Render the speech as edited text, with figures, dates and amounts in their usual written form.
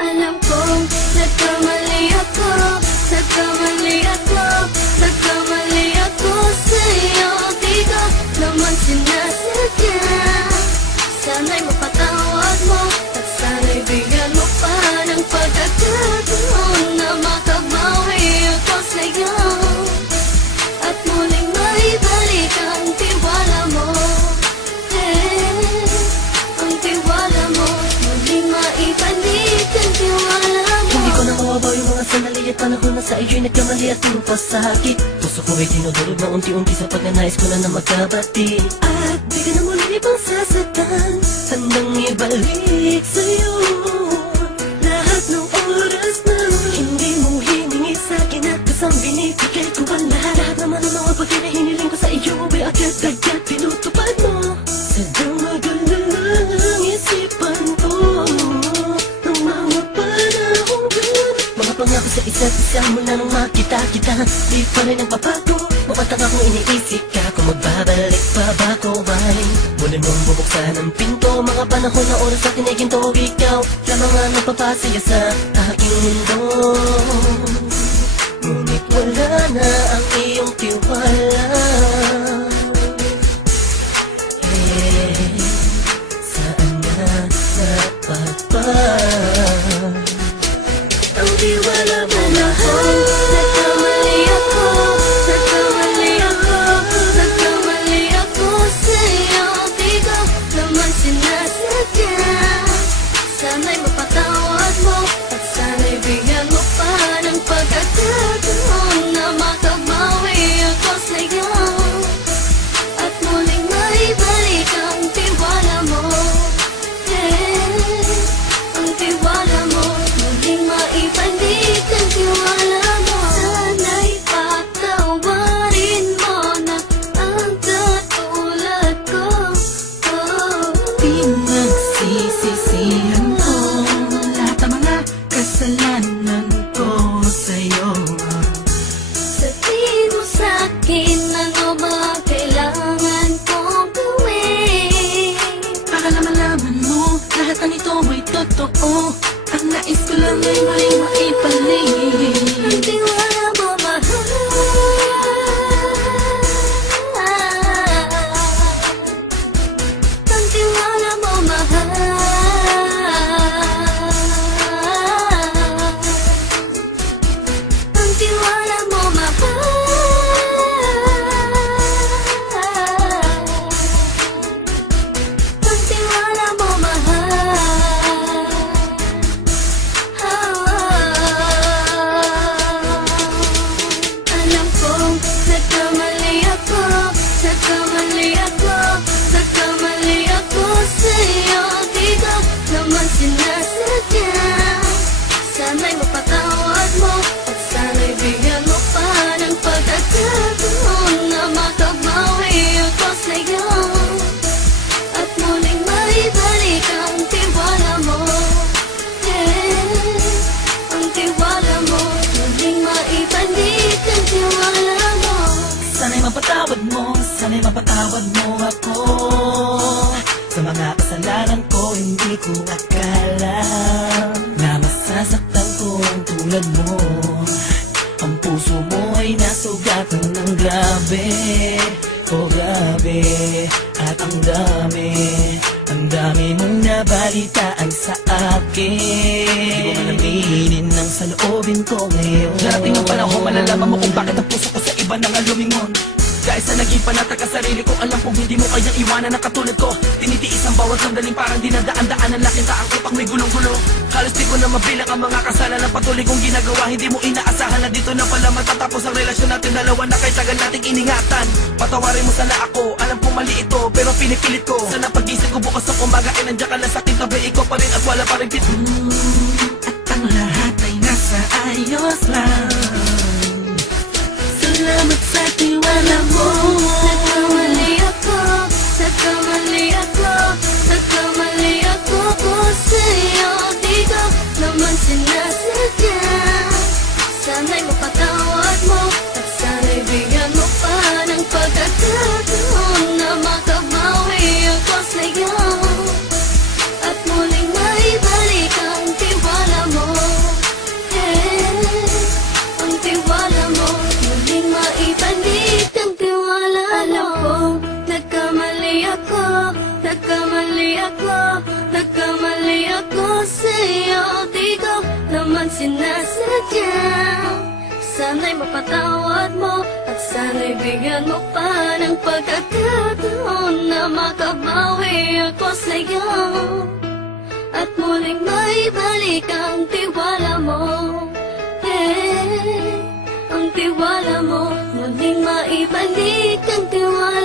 Alam kong nagkamali ako, nagkamali ako, nagkamali ako sa'yo. Di ko naman sinasadya. Sana'y mapatawad mo, at sana'y bigyan mo pa ng pagkakataon na makabawi ako sa'yo, at muling maibalik ang tiwala mo. Ang tiwala mo, muling maibalik ang tiwala mo. Hindi ko na mawabaw yung mga sandali at panahon na sa iyo'y nagkamali at puro pasakit. Puso ko ay dinudulog na unti-unti sa pagkanais ko na magkabati. At di ka na muli pang sasaktan, handang ibalik sa'yo lahat ng oras na hindi mo hiningi sa'kin. At kasang binibigay ko ang lahat naman ng mga bagay na hiniling ko sa iyo ay agad-agad tinutupad mo. Sadyang magalang isipan ko ng mga panahong yun. Mga pangako sa isa't isa mula nung makita kita, di pa rin nagbabago. Mapatang akong iniisip ka kung magbabalik pa ba ko ay muli mong bubuksan ang pinto. Mga panahon na oras na tiniginto, ikaw lamang ang nagpapasaya sa aking mundo. Ngunit wala na ang iyong tiwala. Saan na dapat ba ang tiwala mo, mahal? Nagkamali ako, nagkamali ako, nagkamali ako sa'yo. Di ko naman sinasadya. Sana'y mapatawad mo, at sana'y bigyan mo pa ng pagkakataon na makabawi ako sa'yo, at muling maibalik ang tiwala mo. Ang tiwala mo, muling maibalik ang tiwala mo. Sana'y patawarin mo na ang katulad ko. Pinagsisisihan ko lahat ng mga kasalanan ko sa'yo. Sabihin mo sa'kin ano ba kailangan kong gawin Para na malaman mo lahat ng ito ay totoo. Ang nais ko lang ay muling maibalik ang tiwala mo, mahal. Ang tiwala mo, mahal. Ang tiwala mo, mahal. Ang tiwala mo, mahal. Alam kong nagkamali ako, nagkamali ako, nagkamali ako sa'yo. Di ko naman sinasadya. Sana'y mapatawad mo, at sana'y bigyan mo pa ng pagkakataon na makabawi ako sa'yo, at muling maibalik ang tiwala mo. Ang tiwala mo, muling maibalik ang tiwala mo. Sana'y mapatawad mo, sana'y mapatawad mo ako sa mga kasalanan ko. Hindi ko akala na masasaktan ko ang tulad mo. Ang puso mo ay nasugatan ng grabe, oh grabe. At ang dami mong nabalitaan sa akin. Di ko man aminin ang saloobin ko ngayon. Darating ang panahon, malalaman mo kung bakit ang puso ko sa iba nang lumingon. Dahil sa naging panatag ka sarili ko, alam kong hindi mo kayang iwanan na katulad ko. Tinitiis ang bawat sandaling parang dinadaan-daan ang laking kaangkot pang may gulong-gulo. Halos di ko na mabilang ang mga kasalanan patuloy kong ginagawa. Hindi mo inaasahan na dito na pala matatapos ang relasyon natin dalawa na kahit tagal nating iningatan. Patawarin mo sana ako, alam kong mali ito pero pinipilit ko. Sana pag-isip ko bukas sa umaga ay nandiyan ka na sa akin, tabi ikaw pa rin at wala pa rin at ang lahat ay nasa ayos lang. Salamat sa tiwala mo. Nagkamali ako, nagkamali ako, nagkamali ako sa'yo. Di ko naman sinasadya. Sana'y mapatawad mo, at sana'y bigyan mo pa ng pagkakataon na makabawi ako sa'yo, at muling maibalik ang tiwala mo. sa'yo, di ko naman sinasadya. Sana'y mapatawad mo at sana'y bigyan mo pa ng pagkakataon na makabawi ako sa'yo at muling maibalik ang tiwala mo. Ang tiwala mo, muling maibalik ang tiwala